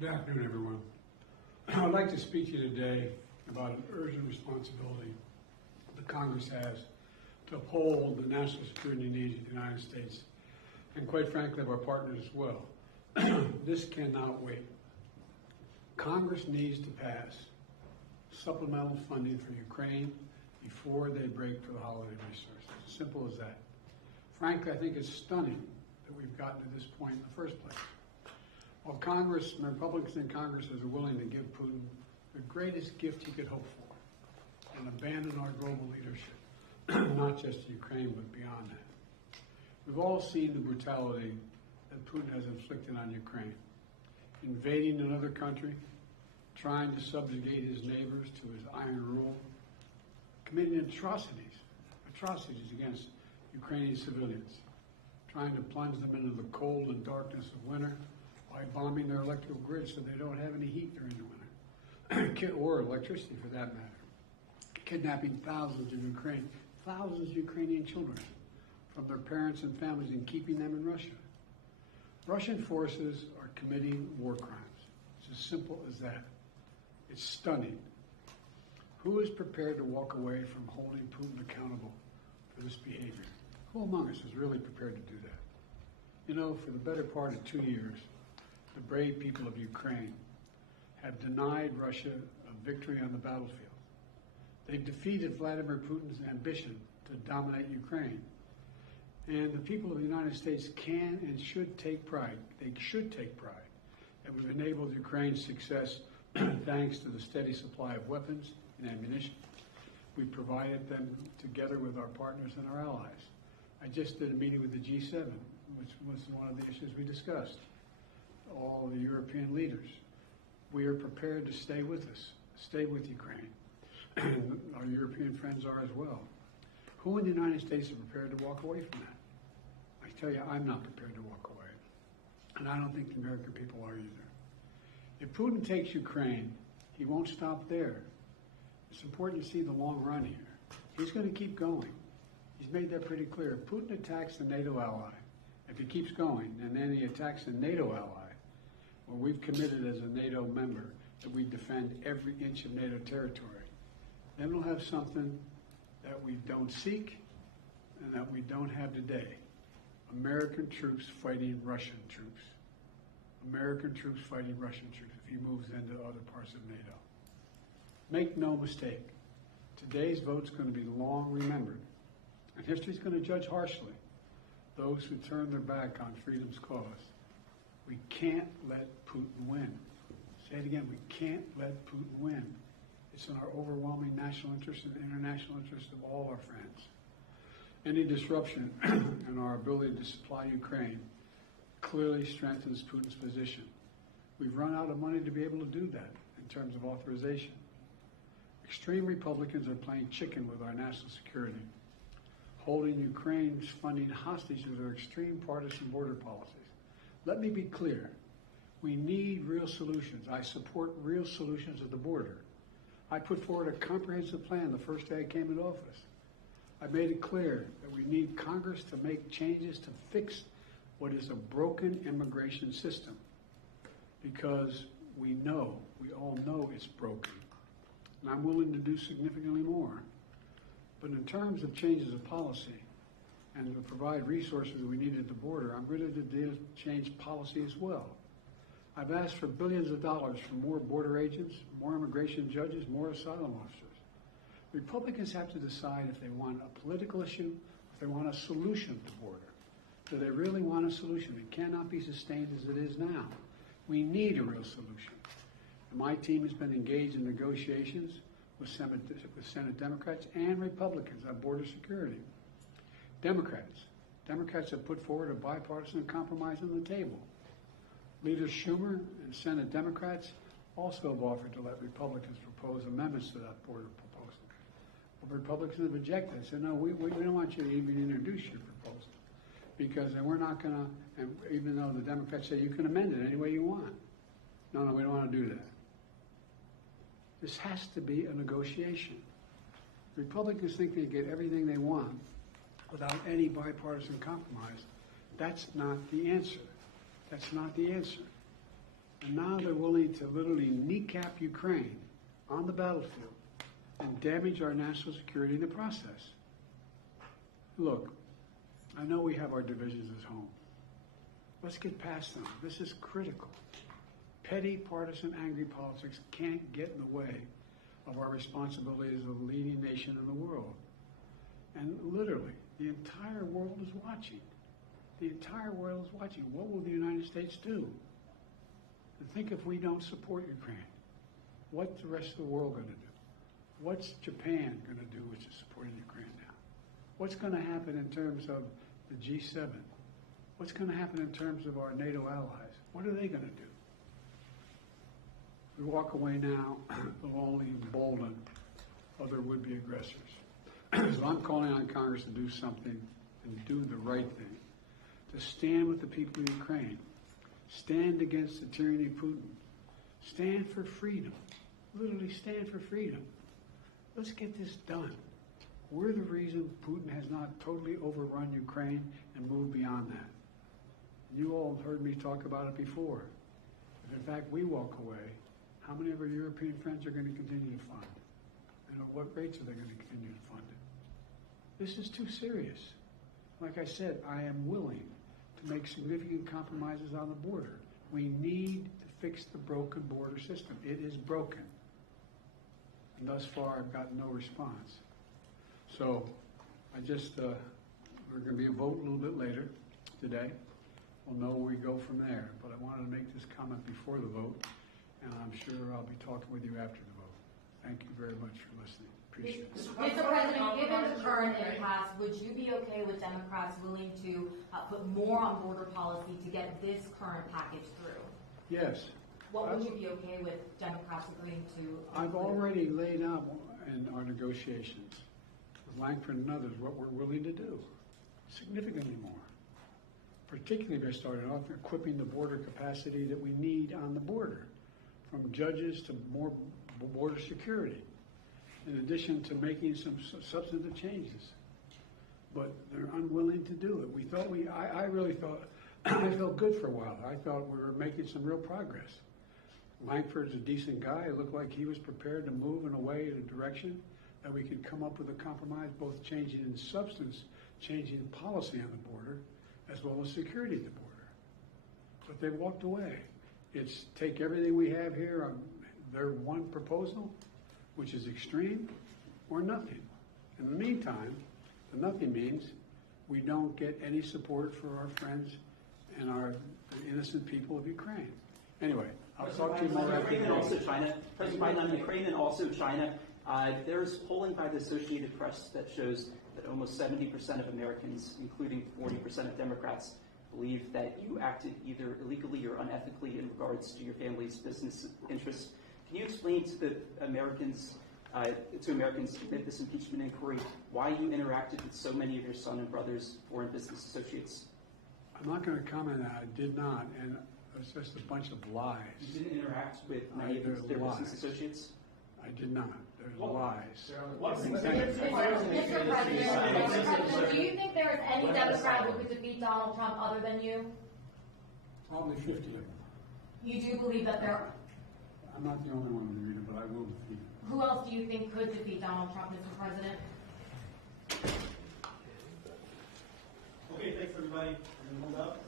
Good afternoon, everyone. I'd like to speak to you today about an urgent responsibility the Congress has to uphold the national security needs of the United States and, quite frankly, of our partners as well. This cannot wait. Congress needs to pass supplemental funding for Ukraine before they break for the holiday resources. As simple as that. Frankly, I think it's stunning that we've gotten to this point in the first place. While Congress and Republicans in Congress are willing to give Putin the greatest gift he could hope for and abandon our global leadership, not just Ukraine, but beyond that. We've all seen the brutality that Putin has inflicted on Ukraine, invading another country, trying to subjugate his neighbors to his iron rule, committing atrocities against Ukrainian civilians, trying to plunge them into the cold and darkness of winter by bombing their electrical grid so they don't have any heat during the winter, or electricity for that matter, kidnapping thousands of Ukrainian children from their parents and families and keeping them in Russia. Russian forces are committing war crimes. It's as simple as that. It's stunning. Who is prepared to walk away from holding Putin accountable for this behavior? Who among us is really prepared to do that? You know, for the better part of 2 years, the brave people of Ukraine have denied Russia a victory on the battlefield. They've defeated Vladimir Putin's ambition to dominate Ukraine. And the people of the United States can and should take pride. They should take pride that we've enabled Ukraine's success thanks to the steady supply of weapons and ammunition. We provided them together with our partners and our allies. I just did a meeting with the G7, which was one of the issues we discussed. All the European leaders. We are prepared to stay with us, stay with Ukraine. And our European friends are as well. Who in the United States is prepared to walk away from that? I tell you, I'm not prepared to walk away. And I don't think the American people are either. If Putin takes Ukraine, he won't stop there. It's important to see the long run here. He's going to keep going. He's made that pretty clear. If Putin attacks the NATO ally, if he keeps going, and then he attacks the NATO ally, well, we've committed as a NATO member that we defend every inch of NATO territory. Then we'll have something that we don't seek and that we don't have today. American troops fighting Russian troops. American troops fighting Russian troops if he moves into other parts of NATO. Make no mistake, today's vote's going to be long remembered, and history's going to judge harshly those who turn their back on freedom's cause. We can't let Putin win. Say it again, we can't let Putin win. It's in our overwhelming national interest and international interest of all our friends. Any disruption in our ability to supply Ukraine clearly strengthens Putin's position. We've run out of money to be able to do that in terms of authorization. Extreme Republicans are playing chicken with our national security, holding Ukraine's funding hostage to their extreme partisan border policies. Let me be clear. We need real solutions. I support real solutions at the border. I put forward a comprehensive plan the first day I came into office. I made it clear that we need Congress to make changes to fix what is a broken immigration system, because we all know it's broken. And I'm willing to do significantly more. But in terms of changes of policy and to provide resources that we need at the border, I'm ready to change policy as well. I've asked for billions of dollars for more border agents, more immigration judges, more asylum officers. Republicans have to decide if they want a political issue, if they want a solution to the border. Do they really want a solution? It cannot be sustained as it is now. We need a real solution. And my team has been engaged in negotiations with Senate Democrats and Republicans on border security. Democrats have put forward a bipartisan compromise on the table. Leaders Schumer and Senate Democrats also have offered to let Republicans propose amendments to that border proposal. But Republicans have rejected. They said, no, we don't want you to even introduce your proposal, because then we're not going to, and even though the Democrats say you can amend it any way you want. No, we don't want to do that. This has to be a negotiation. Republicans think they get everything they want without any bipartisan compromise. That's not the answer. That's not the answer. And now they're willing to literally kneecap Ukraine on the battlefield and damage our national security in the process. Look, I know we have our divisions at home. Let's get past them. This is critical. Petty, partisan, angry politics can't get in the way of our responsibility as a leading nation in the world. And literally, the entire world is watching. The entire world is watching. What will the United States do? And think if we don't support Ukraine, what's the rest of the world going to do? What's Japan going to do, which is supporting Ukraine now? What's going to happen in terms of the G7? What's going to happen in terms of our NATO allies? What are they going to do? We walk away now, will only embolden other would-be aggressors. So I'm calling on Congress to do something and do the right thing, to stand with the people of Ukraine, stand against the tyranny of Putin, stand for freedom, literally stand for freedom. Let's get this done. We're the reason Putin has not totally overrun Ukraine and moved beyond that. You all have heard me talk about it before. If in fact we walk away, how many of our European friends are going to continue to fund? And at what rates are they going to continue to fund it? This is too serious. Like I said, I am willing to make significant compromises on the border. We need to fix the broken border system. It is broken. And thus far, I've gotten no response. So I just, we're going to be a vote a little bit later today. We'll know where we go from there. But I wanted to make this comment before the vote, and I'm sure I'll be talking with you after the vote. Thank you very much for listening. Appreciate it. Mr. President, given the current impasse, would you be okay with Democrats willing to put more on border policy to get this current package through? Yes. What would you be okay with Democrats agreeing to? I've already laid out in our negotiations with Langford and others what we're willing to do, significantly more. Particularly by starting off equipping the border capacity that we need on the border, from judges to more border security, in addition to making some substantive changes. But they're unwilling to do it. We thought I really thought, I felt good for a while. I thought we were making some real progress. Langford's a decent guy. It looked like he was prepared to move in a way, in a direction that we could come up with a compromise, both changing in substance, changing policy on the border, as well as security at the border. But they walked away. It's take everything we have here on their one proposal, which is extreme, or nothing. In the meantime, the nothing means we don't get any support for our friends and our innocent people of Ukraine. Anyway, I'll talk to you more after Ukraine and also China. President Biden, on Ukraine and also China, there's polling by the Associated Press that shows that almost 70% of Americans, including 40% of Democrats, believe that you acted either illegally or unethically in regards to your family's business interests. Can you explain to the Americans, amid this impeachment inquiry, why you interacted with so many of your son and brother's foreign business associates? I'm not going to comment on that. I did not, and it's just a bunch of lies. You didn't interact with many of their business associates? I did not. There's lies. Mr. President, do you think there is any Democrat who could defeat Donald Trump other than you? Probably 50 of them. You do believe that there are? I'm not the only one who read it, but I will defeat him. Who else do you think could defeat Donald Trump, Mr. President? Okay, thanks everybody. We're gonna move up.